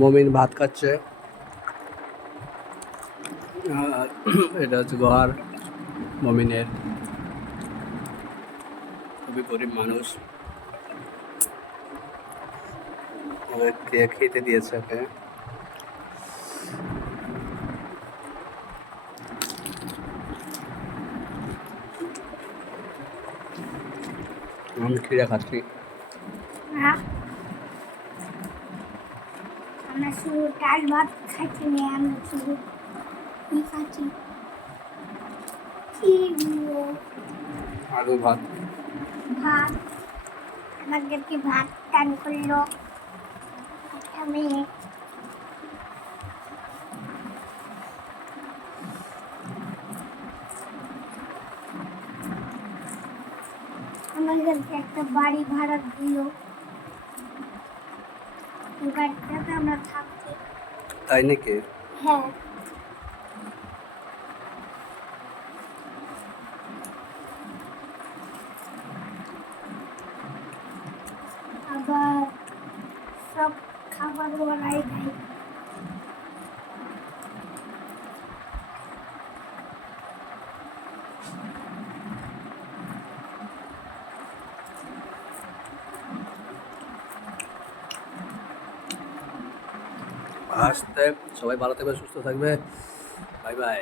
মমিন ভাত খাচ্ছে। এটা হচ্ছে ঘর মমিনের। খুবই গরিব মানুষ। ওকে খেতে দিয়েছে ওকে। আমি খিরা খাচ্ছি। আমরা শুধু ডাল ভাত খাচ্ছি না, আমরা শুধু কি খাচ্ছি, আলু ভাত। ভাত। আমাদেরকে ভাত টান করলো আমি। আমাদেরকে একটা বাড়ি ভাড়া দিল, বাড়িটাতে আমরা থাকছি। তাই নাকি? হ্যাঁ। আবার সব খাবার ওরাই দেয়। আসতে সবাই ভালো থাকবে, সুস্থ থাকবে। Bye bye.